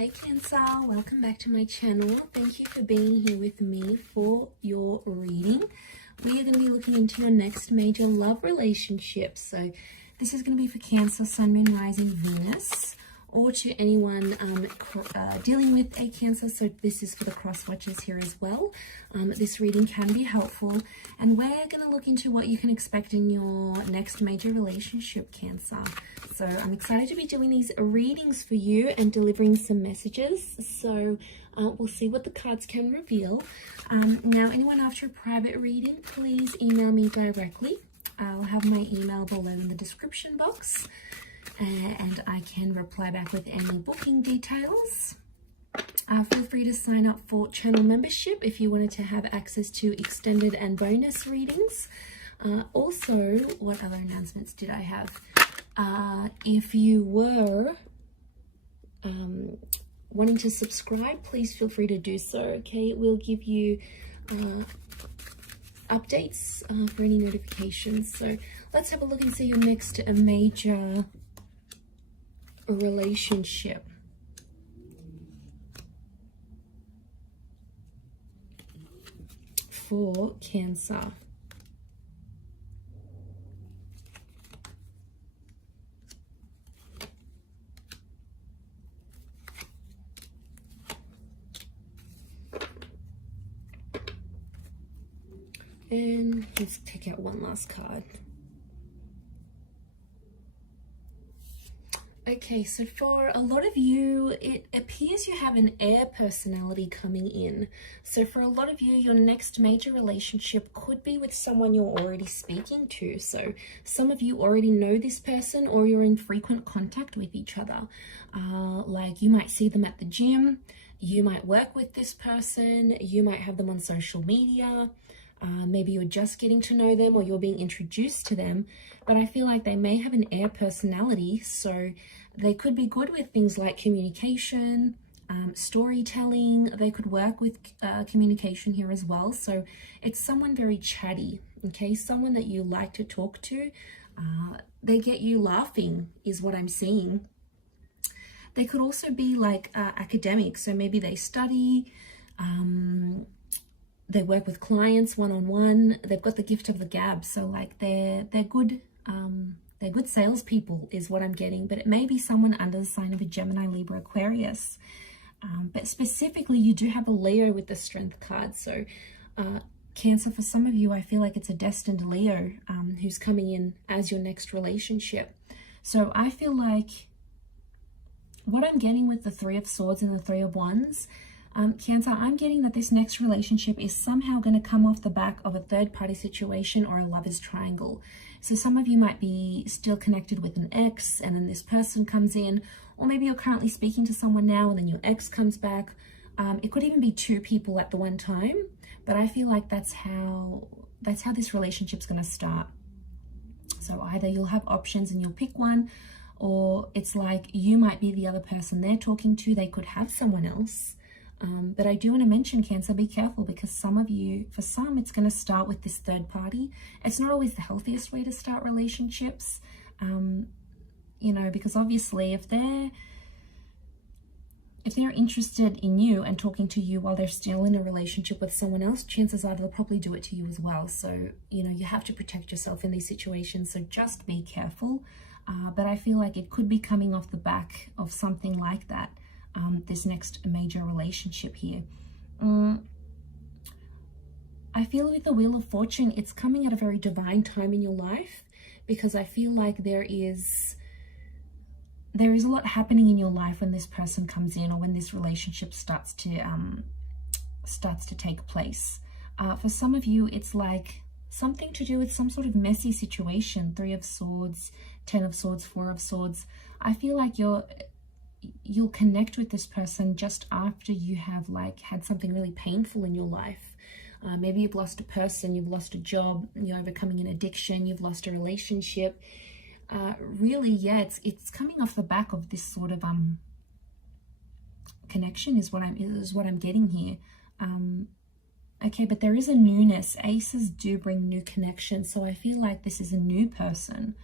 Hey Cancer, welcome back to my channel. Thank you for being here with me for your reading. We are going to be looking into your next major love relationship. So this is going to be for Cancer, Sun, Moon, Rising, Venus, or to anyone dealing with a Cancer. So this is for the cross watchers here as well. This reading can be helpful, and we're going to look into what you can expect in your next major relationship, Cancer. So I'm excited to be doing these readings for you and delivering some messages. So we'll see what the cards can reveal. Now, anyone after a private reading, please email me directly. I'll have my email below in the description box, and I can reply back with any booking details. Feel free to sign up for channel membership if you wanted to have access to extended and bonus readings. Also, what other announcements did I have? If you were wanting to subscribe, please feel free to do so. Okay, it will give you updates for any notifications. So let's have a look and see your next major relationship. For Cancer. And let's take out one last card. Okay, so for a lot of you, it appears you have an air personality coming in. So for a lot of you, your next major relationship could be with someone you're already speaking to. So some of you already know this person, or you're in frequent contact with each other. Like you might see them at the gym, you might work with this person, you might have them on social media. Maybe you're just getting to know them, or you're being introduced to them, but I feel like they may have an air personality, so they could be good with things like communication, storytelling. They could work with communication here as well. So it's someone very chatty, okay? Someone that you like to talk to. They get you laughing is what I'm seeing. They could also be like academics, so maybe they study, they work with clients one-on-one. They've got the gift of the gab, so like they're good salespeople is what I'm getting. But it may be someone under the sign of a Gemini, Libra, Aquarius. But specifically, you do have a Leo with the Strength card. So Cancer, for some of you, I feel like it's a destined Leo who's coming in as your next relationship. So I feel like what I'm getting with the Three of Swords and the Three of Wands, Cancer, I'm getting that this next relationship is somehow going to come off the back of a third-party situation or a lover's triangle. So some of you might be still connected with an ex, and then this person comes in, or maybe you're currently speaking to someone now and then your ex comes back. It could even be two people at the one time, but I feel like that's how this relationship's going to start. So either you'll have options and you'll pick one, or it's like you might be the other person they're talking to. They could have someone else. But I do want to mention, Cancer, be careful, because some of you, for some, it's going to start with this third party. It's not always the healthiest way to start relationships, you know, because obviously if they're interested in you and talking to you while they're still in a relationship with someone else, chances are they'll probably do it to you as well. So, you know, you have to protect yourself in these situations. So just be careful. But I feel like it could be coming off the back of something like that. This next major relationship here. I feel with the Wheel of Fortune, it's coming at a very divine time in your life, because I feel like there is a lot happening in your life when this person comes in, or when this relationship starts to take place. For some of you, it's like something to do with some sort of messy situation. Three of Swords, Ten of Swords, Four of Swords. I feel like you'll connect with this person just after you have like had something really painful in your life. Maybe you've lost a person, you've lost a job, you're overcoming an addiction, you've lost a relationship. Really, yeah, it's coming off the back of this sort of connection is what I'm getting here. Okay, but there is a newness. Aces do bring new connection, so I feel like this is a new person.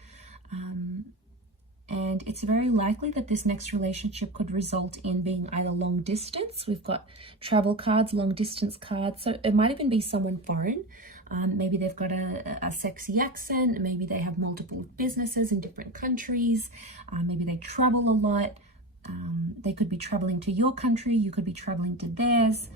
And it's very likely that this next relationship could result in being either long distance. We've got travel cards, long distance cards. So it might even be someone foreign. Maybe they've got a sexy accent. Maybe they have multiple businesses in different countries. Maybe they travel a lot. They could be traveling to your country. You could be traveling to theirs.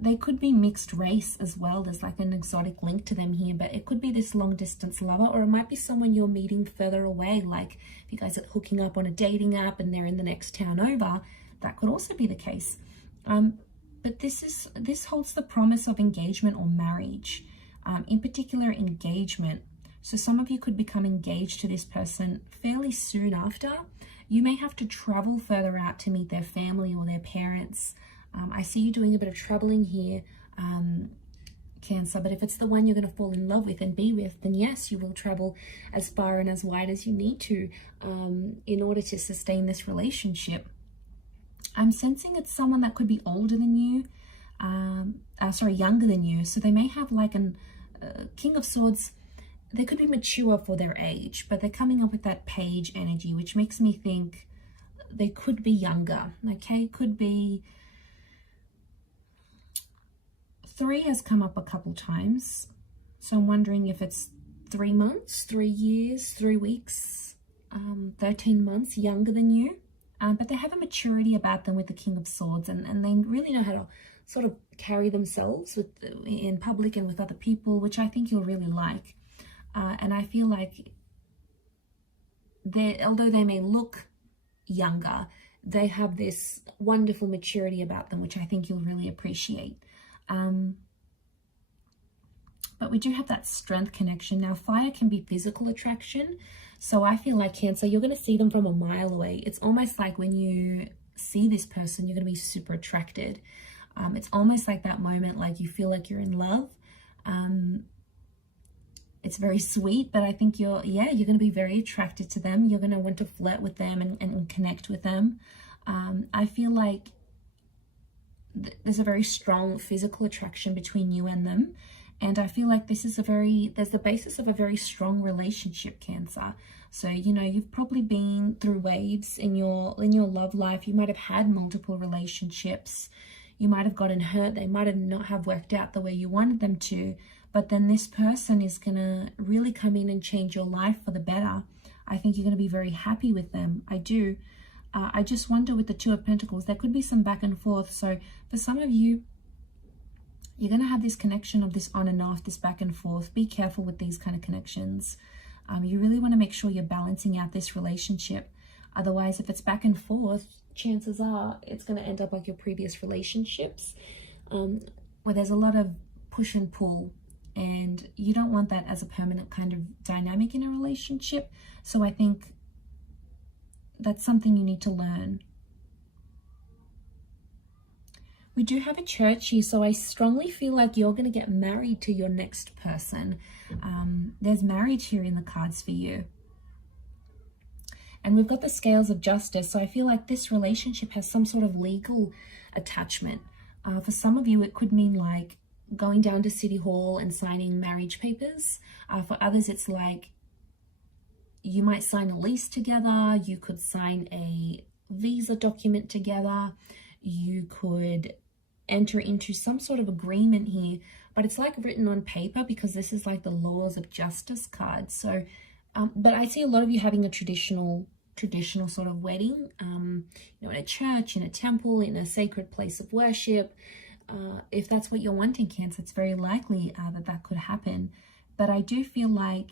They could be mixed race as well. There's like an exotic link to them here, but it could be this long distance lover, or it might be someone you're meeting further away. Like if you guys are hooking up on a dating app and they're in the next town over, that could also be the case. But this holds the promise of engagement or marriage, in particular engagement. So some of you could become engaged to this person fairly soon after. You may have to travel further out to meet their family or their parents. I see you doing a bit of traveling here, Cancer, but if it's the one you're going to fall in love with and be with, then yes, you will travel as far and as wide as you need to in order to sustain this relationship. I'm sensing it's someone that could be older than you, younger than you. So they may have like an King of Swords. They could be mature for their age, but they're coming up with that page energy, which makes me think they could be younger, okay? Could be... 3 has come up a couple times, so I'm wondering if it's 3 months, 3 years, 3 weeks, 13 months younger than you. But they have a maturity about them with the King of Swords, and they really know how to sort of carry themselves in public and with other people, which I think you'll really like. And I feel like although they may look younger, they have this wonderful maturity about them, which I think you'll really appreciate. But we do have that strength connection. Now, fire can be physical attraction. So I feel like Cancer, you're going to see them from a mile away. It's almost like when you see this person, you're going to be super attracted. It's almost like that moment, like you feel like you're in love. It's very sweet, but I think you're going to be very attracted to them. You're going to want to flirt with them and connect with them. I feel like there's a very strong physical attraction between you and them. And I feel like there's the basis of a very strong relationship, Cancer. So, you've probably been through waves in your love life. You might have had multiple relationships. You might have gotten hurt. They might have not have worked out the way you wanted them to. But then this person is going to really come in and change your life for the better. I think you're going to be very happy with them. I do. I just wonder with the Two of Pentacles, there could be some back and forth. So for some of you, you're going to have this connection of this on and off, this back and forth. Be careful with these kind of connections. You really want to make sure you're balancing out this relationship. Otherwise, if it's back and forth, chances are it's going to end up like your previous relationships, where there's a lot of push and pull. And you don't want that as a permanent kind of dynamic in a relationship. So I think that's something you need to learn. We do have a church here, so I strongly feel like you're going to get married to your next person. There's marriage here in the cards for you. And we've got the scales of justice, so I feel like this relationship has some sort of legal attachment. For some of you, it could mean like going down to City Hall and signing marriage papers. For others, it's like you might sign a lease together. You could sign a visa document together. You could enter into some sort of agreement here, but it's like written on paper because this is like the laws of justice card. So, but I see a lot of you having a traditional sort of wedding, in a church, in a temple, in a sacred place of worship. If that's what you're wanting, Cancer, it's very likely that could happen. But I do feel like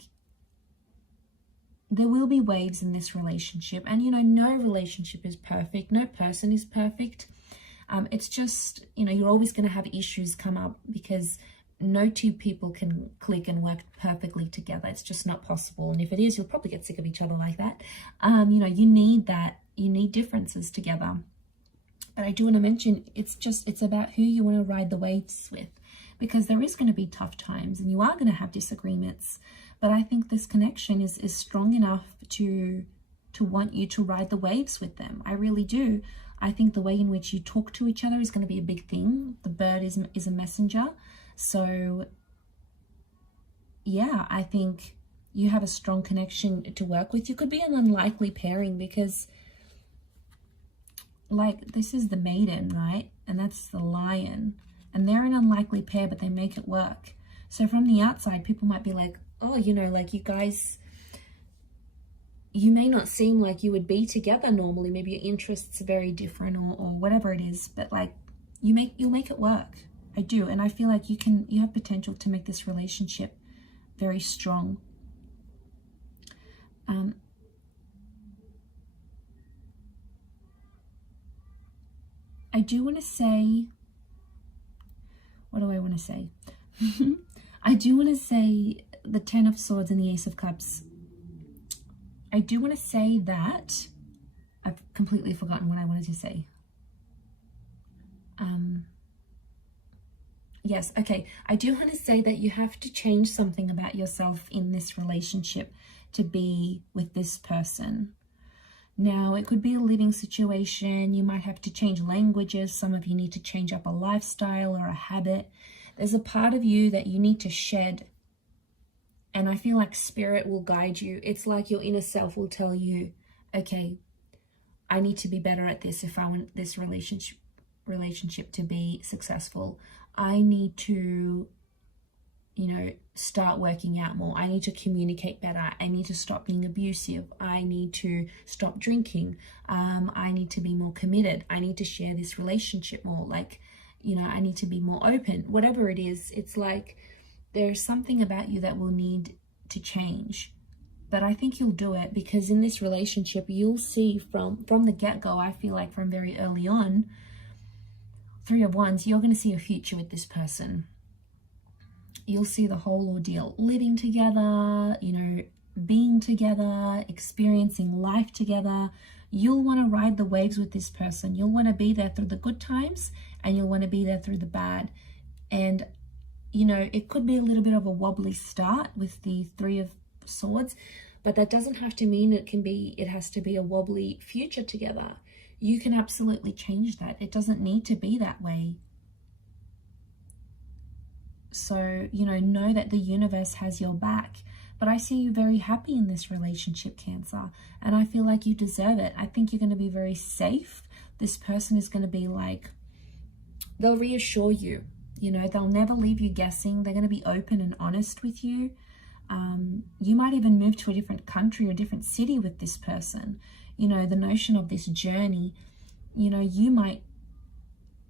there will be waves in this relationship. And, no relationship is perfect. No person is perfect. It's just, you're always going to have issues come up because no two people can click and work perfectly together. It's just not possible. And if it is, you'll probably get sick of each other like that. You need that. You need differences together. But I do want to mention, it's about who you want to ride the waves with, because there is going to be tough times and you are going to have disagreements. But I think this connection is strong enough to want you to ride the waves with them. I really do. I think the way in which you talk to each other is going to be a big thing. The bird is a messenger. So yeah, I think you have a strong connection to work with. You could be an unlikely pairing because, like, this is the maiden, right? And that's the lion. And they're an unlikely pair, but they make it work. So from the outside, people might be like, oh, you know, like, you guys, you may not seem like you would be together normally. Maybe your interests are very different or whatever it is. But, like, you'll make it work. I do. And I feel like you have potential to make this relationship very strong. I do want to say, what do I want to say? I do want to say the Ten of Swords and the Ace of Cups. I do want to say that I've completely forgotten what I wanted to say. Yes, okay. I do want to say that you have to change something about yourself in this relationship to be with this person. Now, it could be a living situation. You might have to change languages. Some of you need to change up a lifestyle or a habit. There's a part of you that you need to shed. And I feel like spirit will guide you. It's like your inner self will tell you, okay, I need to be better at this if I want this relationship to be successful. I need to, you know, start working out more. I need to communicate better. I need to stop being abusive. I need to stop drinking. I need to be more committed. I need to share this relationship more. Like, you know, I need to be more open. Whatever it is, it's like there's something about you that will need to change. But I think you'll do it, because in this relationship, you'll see from the get-go, I feel like from very early on, Three of Wands, you're going to see a future with this person. You'll see the whole ordeal, living together, you know, being together, experiencing life together. You'll want to ride the waves with this person. You'll want to be there through the good times, and you'll want to be there through the bad. And, you know, it could be a little bit of a wobbly start with the Three of Swords, but that doesn't have to mean it has to be a wobbly future together. You can absolutely change that. It doesn't need to be that way. So, you know that the universe has your back. But I see you very happy in this relationship, Cancer. And I feel like you deserve it. I think you're going to be very safe. This person is going to be like, they'll reassure you. You know, they'll never leave you guessing. They're going to be open and honest with you. You might even move to a different country or a different city with this person. You know, the notion of this journey, you know, you might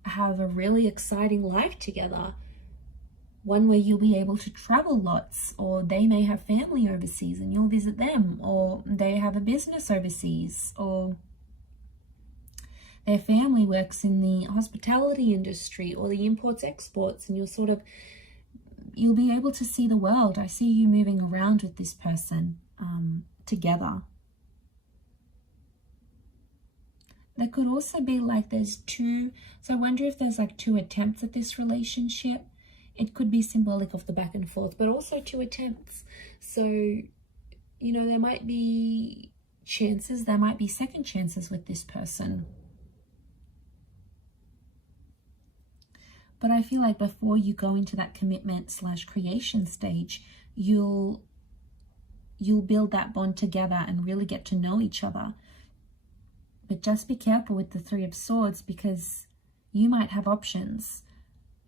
have a really exciting life together. One where you'll be able to travel lots, or they may have family overseas and you'll visit them, or they have a business overseas, or their family works in the hospitality industry or the imports exports, and you'll be able to see the world. I see you moving around with this person together. There could also be like there's two, so I wonder if there's like two attempts at this relationship. It could be symbolic of the back and forth, but also two attempts. So, you know, there might be chances, there might be second chances with this person. But I feel like before you go into that commitment / creation stage, you'll build that bond together and really get to know each other. But just be careful with the Three of Swords, because you might have options.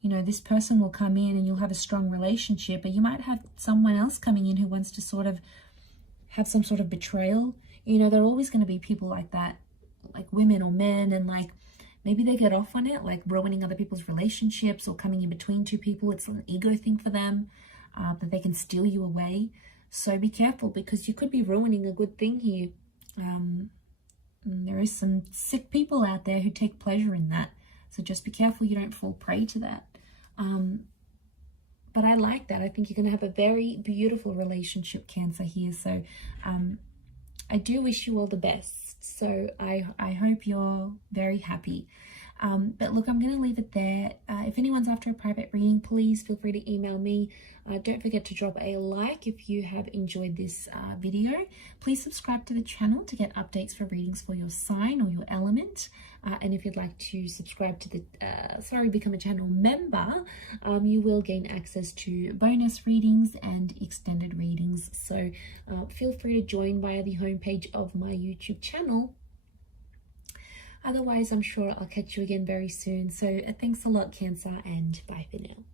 You know, this person will come in and you'll have a strong relationship, but you might have someone else coming in who wants to sort of have some sort of betrayal. You know, there are always going to be people like that, like women or men, and like maybe they get off on it, like ruining other people's relationships or coming in between two people. It's an ego thing for them, that they can steal you away. So be careful, because you could be ruining a good thing here. There is some sick people out there who take pleasure in that. So just be careful you don't fall prey to that. But I like that. I think you're going to have a very beautiful relationship, Cancer, here. So I do wish you all the best. So I hope you're very happy. But look, I'm going to leave it there. If anyone's after a private reading, please feel free to email me. Don't forget to drop a like if you have enjoyed this video. Please subscribe to the channel to get updates for readings for your sign or your element. And if you'd like to subscribe to the, become a channel member, you will gain access to bonus readings and extended readings. So feel free to join via the homepage of my YouTube channel. Otherwise, I'm sure I'll catch you again very soon. So thanks a lot, Cancer, and bye for now.